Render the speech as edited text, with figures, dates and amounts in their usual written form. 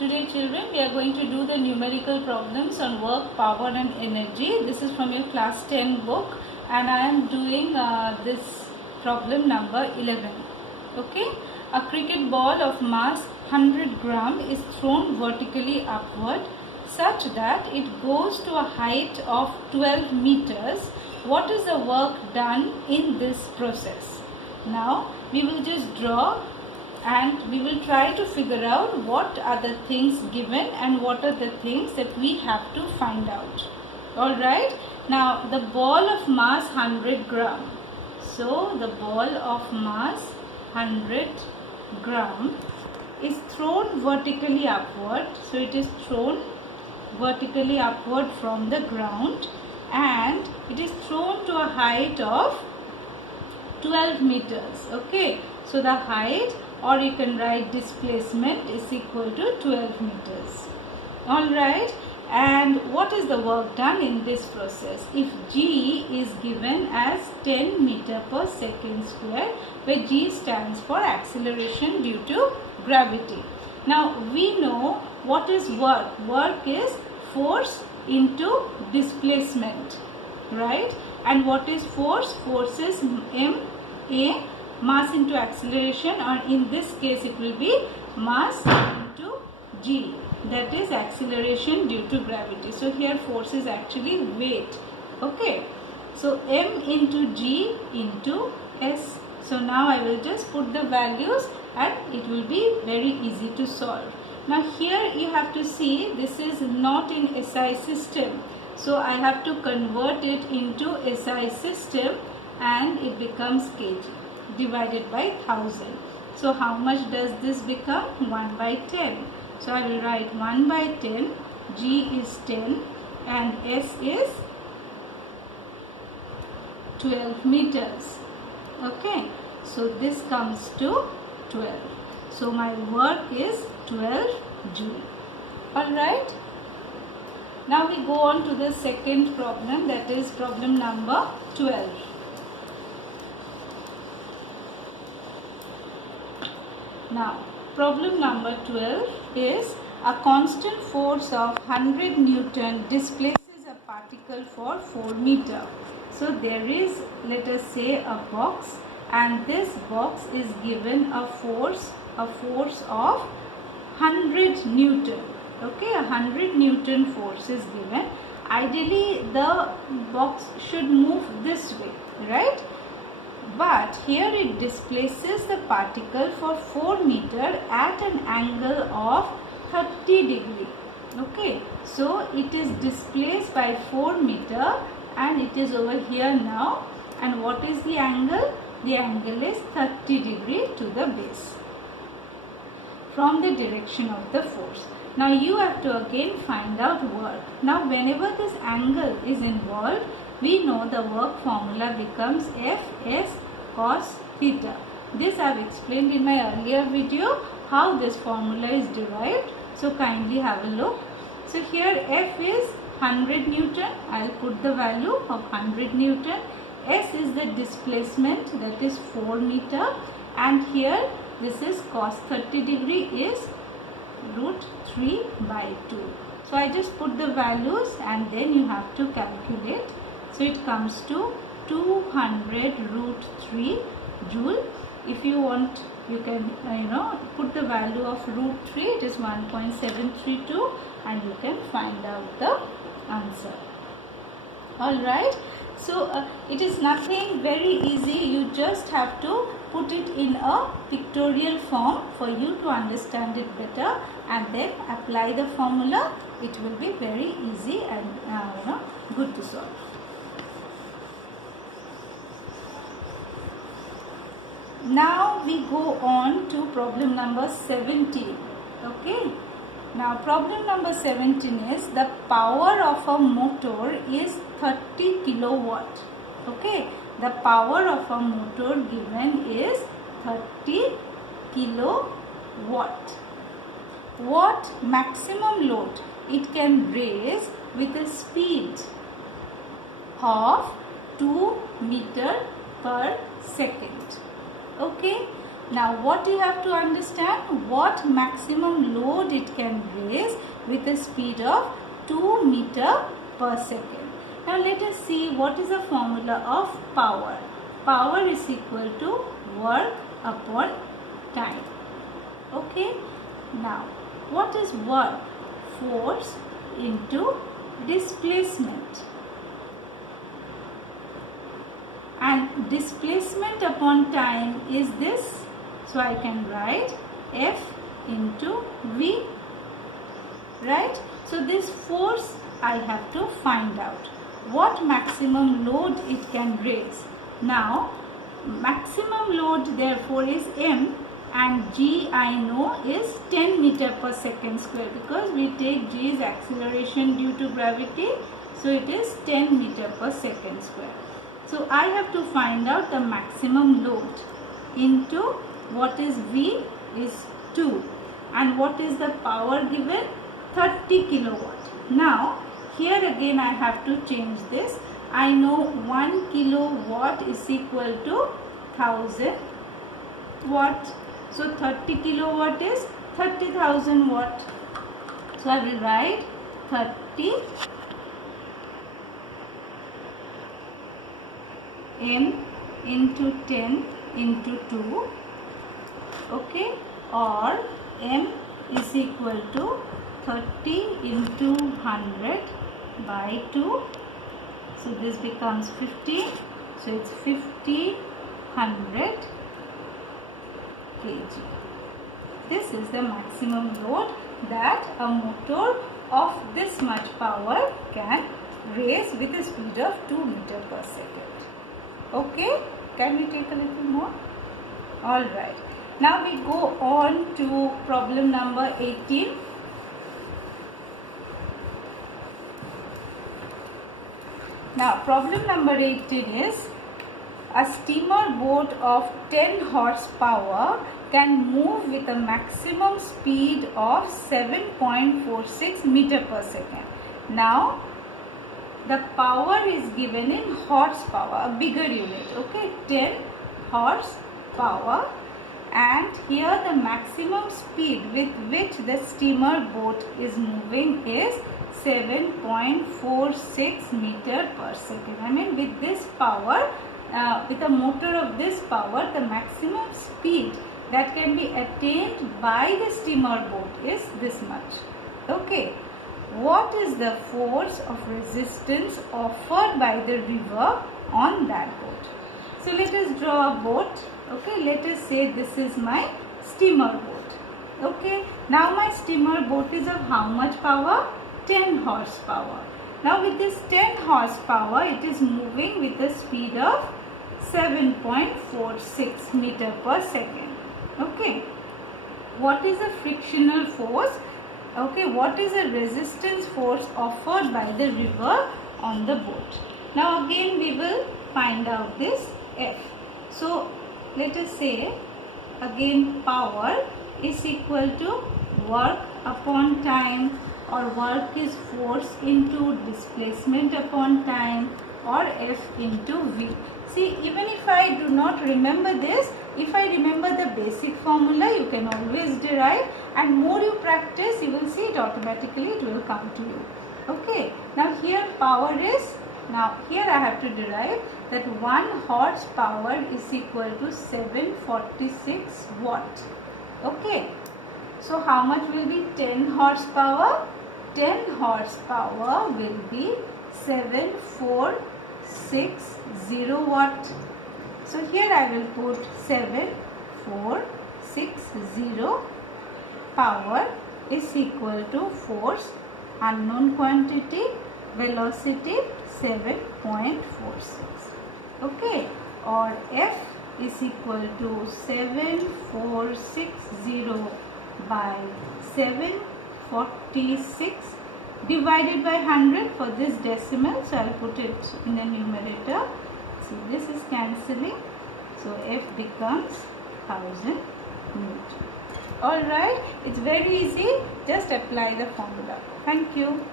Today children, we are going to do the numerical problems on work, power and energy. This is from your class 10 book and I am doing this problem number 11. Okay, a cricket ball of mass 100 gram is thrown vertically upward such that it goes to a height of 12 meters. What is the work done in this process? Now we will just draw and we will try to figure out what are the things given and what are the things that we have to find out. Alright, now the ball of mass 100 gram. So the ball of mass 100 gram is thrown vertically upward. So it is thrown vertically upward from the ground and it is thrown to a height of 12 meters. Okay, so the height, or you can write displacement, is equal to 12 meters. Alright, and what is the work done in this process? If G is given as 10 meter per second square, where G stands for acceleration due to gravity. Now we know what is work. Work is force into displacement, right? And what is force? Force is ma, mass into acceleration, or in this case it will be mass into G, that is acceleration due to gravity. So here force is actually weight. Okay, so m into G into S. So now I will just put the values and it will be very easy to solve. Now here you have to see this is not in SI system. So I have to convert it into SI system and it becomes kg divided by 1000. So how much does this become? 1 by 10. So I will write 1 by 10, G is 10 and S is 12 meters. Okay, so this comes to 12. So my work is 12 Joule. Alright. Now we go on to the second problem, that is problem number 12. Now problem number 12 is a constant force of 100 Newton displaces a particle for 4 meter. So there is, let us say, a box, and this box is given a force of 100 Newton. Okay, 100 Newton force is given. Ideally the box should move this way, right? But here it displaces the particle for 4 meter at an angle of 30 degree. Okay, so it is displaced by 4 meter and it is over here now. And what is the angle? The angle is 30 degree to the base from the direction of the force. Now you have to again find out work. Now whenever this angle is involved, we know the work formula becomes Fs cos theta. This I have explained in my earlier video how this formula is derived. So kindly have a look. So here F is 100 Newton. I will put the value of 100 Newton. S is the displacement, that is 4 meter, and here this is cos 30 degree is root 3 by 2. So I just put the values and then you have to calculate. So it comes to 200 root 3 Joule. If you want, you can put the value of root 3, it is 1.732, and you can find out the answer. Alright, so it is nothing very easy. You just have to put it in a pictorial form for you to understand it better, and then apply the formula. It will be very easy and good to solve. Now we go on to problem number 17. Okay. Now problem number 17 is the power of a motor is 30 kilowatt. Okay. The power of a motor given is 30 kilowatt. What maximum load it can raise with a speed of 2 meter per second. Okay, Now what you have to understand, what maximum load it can raise with a speed of 2 meter per second. Now let us see what is the formula of power. Power is equal to work upon time. Okay. Now what is work? Force into displacement. And displacement upon time is this. So I can write F into V. Right? So this force I have to find out. What maximum load it can raise. Now maximum load therefore is M, and G I know is 10 meter per second square, because we take G as acceleration due to gravity. So it is 10 meter per second square. So I have to find out the maximum load into what is V is 2, and what is the power given? 30 kilowatt. Now here again I have to change this. I know 1 kilowatt is equal to 1000 watt. So 30 kilowatt is 30,000 watt. So I will write 30 M into 10 into 2. Okay, or M is equal to 30 into 100 by 2. So this becomes 50. So it's 1500 kg. This is the maximum load that a motor of this much power can raise with a speed of 2 meter per second. Okay, can we take a little more? Alright. Now we go on to problem number 18. Now problem number 18 is, a steamer boat of 10 horsepower can move with a maximum speed of 7.46 meter per second. Now the power is given in horsepower, a bigger unit. Okay, 10 horsepower. And here the maximum speed with which the steamer boat is moving is 7.46 meter per second. I mean, with this power, with a motor of this power, the maximum speed that can be attained by the steamer boat is this much. Okay. What is the force of resistance offered by the river on that boat? So let us draw a boat. Okay, let us say this is my steamer boat. Okay, now my steamer boat is of how much power? 10 horsepower. Now with this 10 horsepower, it is moving with a speed of 7.46 meter per second. Okay, what is the frictional force? Okay, what is the resistance force offered by the river on the boat? Now again we will find out this F. So let us say again power is equal to work upon time, or work is force into displacement upon time, or F into V. See, even if I do not remember this, if I remember the basic formula, you can always derive, and more you practice, you will see it automatically, it will come to you. Okay, now here power is, now here I have to derive that 1 horsepower is equal to 746 watt. Okay, so how much will be 10 horsepower? 10 horsepower will be 7460 watt. So here I will put 7460. Power is equal to force, unknown quantity, velocity 7.46. Okay, or F is equal to 7460 by 746 divided by 100 for this decimal. So I will put it in the numerator. See, this is cancelling. So F becomes 1000 Newton. Alright, it's very easy. Just apply the formula. Thank you.